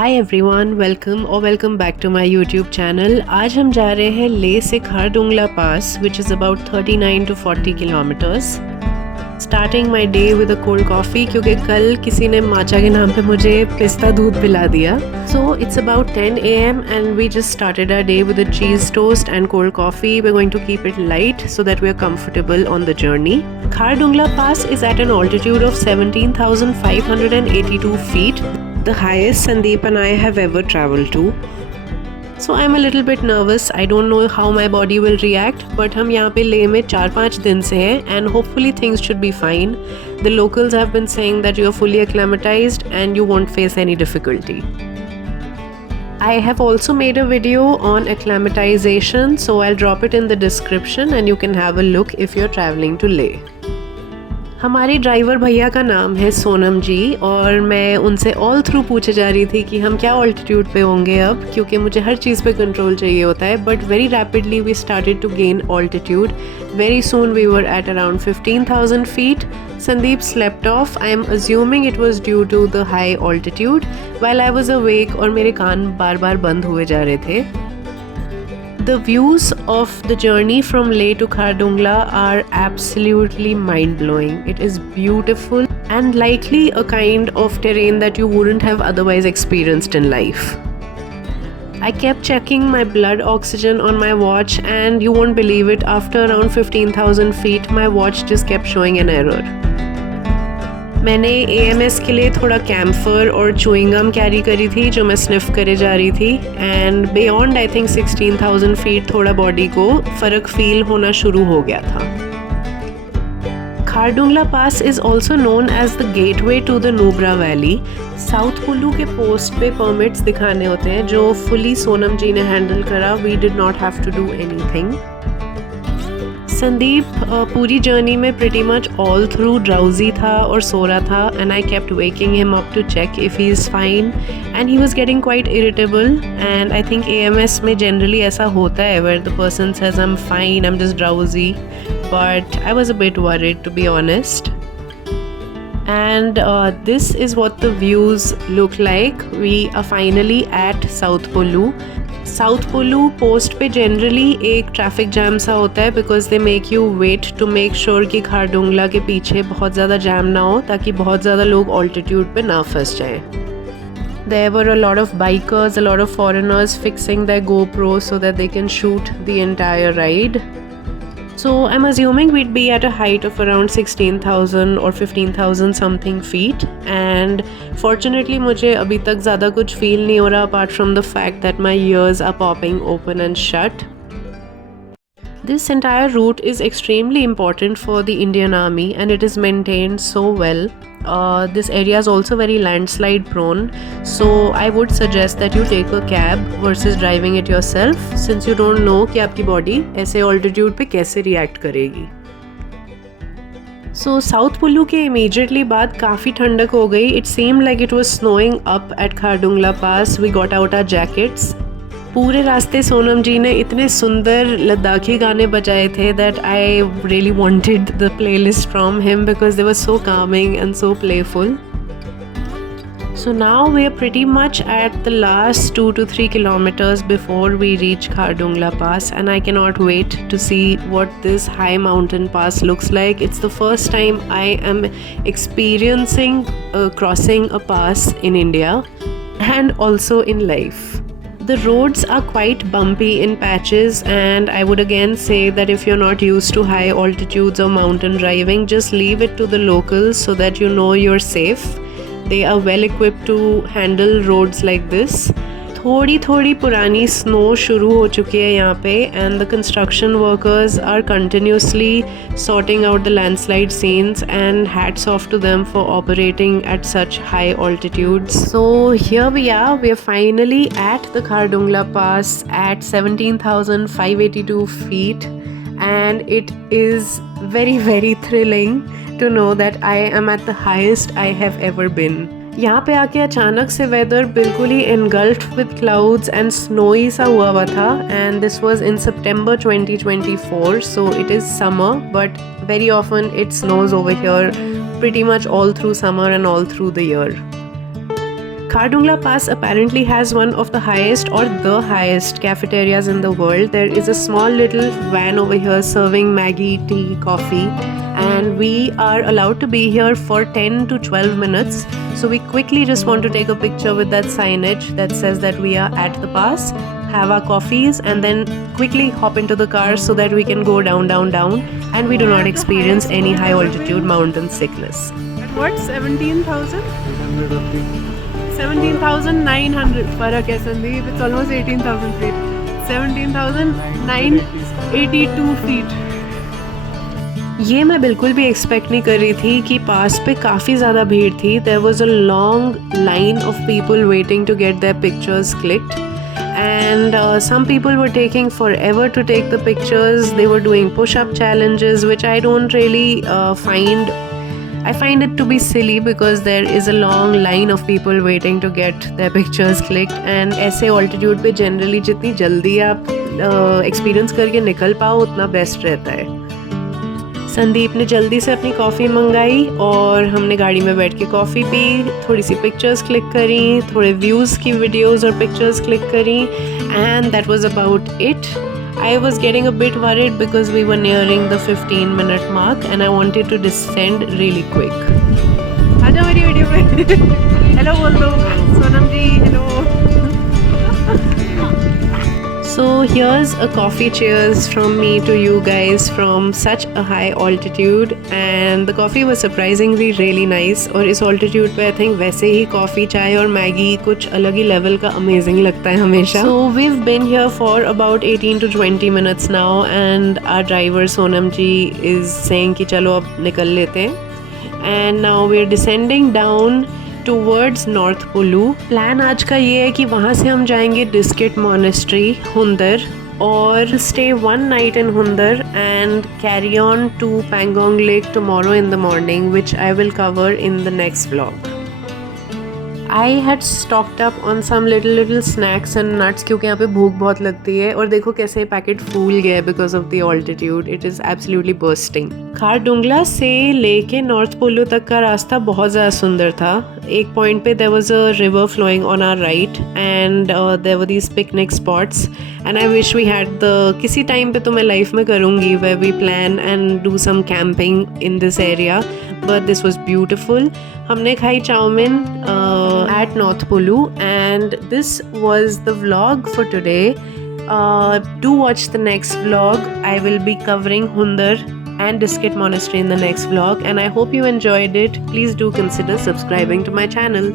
Hi everyone, welcome back to my YouTube channel. आज हम जा रहे हैं लेह से Khardungla pass which is about 39 to 40 kilometres. Starting my day with a cold coffee, क्योंकि कल किसी ने माचा के नाम पे मुझे पिस्ता दूध पिला दिया। So it's about 10 AM and we just started our day with a cheese toast and cold coffee. We are going to keep it light so that we are comfortable on the journey. Khardungla Pass is at an altitude of 17,582 feet, the highest Sandeep and I have ever traveled to. So I'm a little bit nervous. I don't know how my body will react, but हम यहाँ पे लेह में 4-5 दिन से हैं and hopefully things should be fine. The locals have been saying that you are fully acclimatized and you won't face any difficulty. I have also made a video on acclimatization, so I'll drop it in the description and you can have a look if you're traveling to Leh. हमारे driver भैया का नाम है सोनम जी और मैं उनसे all through पूछे जा रही थी कि हम क्या ऑल्टीट्यूड पे होंगे अब, क्योंकि मुझे हर चीज़ पे कंट्रोल चाहिए होता है। But very rapidly we started to gain altitude. Very soon we were at around 15,000 feet. Sandeep slept off. I am assuming it was due to the high altitude. While I was awake और मेरे कान बार बार बंद हुए जा रहे थे। The views of the journey from Leh to Khardungla are absolutely mind-blowing. It is beautiful and likely a kind of terrain that you wouldn't have otherwise experienced in life. I kept checking my blood oxygen on my watch and you won't believe it, after around 15,000 feet my watch just kept showing an error. मैंने AMS के लिए थोड़ा camphor और chewing gum carry करी थी जो मैं sniff करे जा रही थी। And beyond I think 16,000 feet थोड़ा बॉडी को फ़र्क फील होना शुरू हो गया था। Khardungla pass is also known as the gateway to the Nubra valley. South Kullu के पोस्ट पे परमिट्स दिखाने होते हैं जो फुली सोनम जी ने हैंडल करा। We did not have to do anything. Sandeep पूरी जर्नी में pretty much all through drowsy था और सो रहा था and I kept waking him up to check if he is fine and he was getting quite irritable and I think AMS में generally ऐसा होता है where the person says I'm fine, I'm just drowsy, but I was a bit worried to be honest. And this is what the views look like. We are finally at South Kullu. South Kullu post पे generally एक traffic jam सा होता है because they make you wait to make sure कि खारदुंगला के पीछे बहुत ज़्यादा जैम ना हो ताकि बहुत ज़्यादा लोग ऑल्टीट्यूड पे ना फंस जाएं। There were a lot of bikers, a lot of foreigners fixing their GoPro so that they can shoot the entire ride. So I'm assuming we'd be at a height of around 16,000 or 15,000 something feet and fortunately मुझे अभी तक ज़्यादा कुछ feel नहीं हो रहा apart from the fact that my ears are popping open and shut. This entire route is extremely important for the Indian Army and it is maintained so well. This area is also very landslide prone, so I would suggest that you take a cab versus driving it yourself since you don't know कि आपकी body ऐसे altitude पे कैसे react करेगी। So south Kullu के immediately बाद काफ़ी ठंडक हो गई। It seemed like it was snowing up at Khardungla Pass. We got out our jackets. पूरे रास्ते सोनम जी ने इतने सुंदर लद्दाखी गाने बजाए थे that I really wanted the playlist from him because they were so calming and so playful. So now we are pretty much at the last 2 to 3 kilometers before we reach Khardungla Pass and I cannot wait to see what this high mountain pass looks like. It's the first time I am experiencing crossing a pass in India and also in life. The roads are quite bumpy in patches and I would again say that if you're not used to high altitudes or mountain driving, just leave it to the locals so that you know you're safe. They are well equipped to handle roads like this. थोड़ी थोड़ी पुरानी snow शुरू हो चुकी है यहाँ पे and the construction workers are continuously sorting out the landslide scenes and hats off to them for operating at such high altitudes. So here we are finally at the Khardungla Pass at 17,582 feet and it is very very thrilling to know that I am at the highest I have ever been. यहाँ पे आके अचानक से weather बिल्कुल ही engulfed with clouds and snowy सा हुआ था and this was in September 2024, so it is summer but very often it snows over here pretty much all through summer and all through the year. Khardungla Pass apparently has one of the highest or the highest cafeterias in the world. There is a small little van over here serving Maggie, tea, coffee, and we are allowed to be here for 10 to 12 minutes. So we quickly just want to take a picture with that signage that says that we are at the pass, have our coffees, and then quickly hop into the car so that we can go down, and we do not experience any high altitude mountain sickness. What? 17,000? 17,900. Farak hai Sandeep. It's almost 18,000 feet. 17,982 feet. ये मैं बिल्कुल भी expect नहीं कर रही थी कि पास पे काफ़ी ज़्यादा भीड़ थी. There was a long line of people waiting to get their pictures clicked. And some people were taking forever to take the pictures. They were doing push-up challenges, which I don't really find. I find it to be silly because there is a long line of people waiting to get their pictures clicked. And ऐसे altitude पे generally जितनी जल्दी आप experience करके निकल पाओ उतना best रहता है. संदीप ने जल्दी से अपनी कॉफ़ी मंगाई और हमने गाड़ी में बैठ के कॉफ़ी पी, थोड़ी सी पिक्चर्स क्लिक करी, थोड़े व्यूज़ की वीडियोस और पिक्चर्स क्लिक करी, and that was about it. I was getting a bit worried because we were nearing the 15-minute mark and I wanted to descend really quick. आजा मेरी video पे. Hello बोल दो सोनम जी. Hello. So here's a coffee cheers from me to you guys from such a high altitude, and the coffee was surprisingly really nice. और इस altitude पे I think वैसे ही coffee, चाय और मैगी कुछ अलग ही level का amazing लगता है हमेशा. So we've been here for about 18 to 20 minutes now, and our driver Sonam ji is saying कि चलो अब निकल लेते हैं. And now we're descending down towards North Pulu. Plan आज का ये है कि वहाँ से हम जाएंगे डिस्किट मॉनेस्ट्री हुंदर और stay one night in Hundar and carry on to Pangong Lake tomorrow in the morning, which I will cover in the next vlog. I had stocked up on some little snacks and nuts क्योंकि यहाँ पे भूख बहुत लगती है. और देखो कैसे पैकेट फूल गया है because of the altitude. It is absolutely bursting. Khardungla से लेके नॉर्थ पोलो तक का रास्ता बहुत ज़्यादा सुंदर था. एक पॉइंट पे there was a river flowing on our right and there were these picnic spots and I wish we had the किसी टाइम पे तो मैं लाइफ में करूँगी where we plan and do some camping in this area, but this was beautiful. हमने खाई chowmein at North Pulu, and this was the vlog for today. Do watch the next vlog. I will be covering Hundar and Diskit Monastery in the next vlog, and I hope you enjoyed it. Please do consider subscribing to my channel.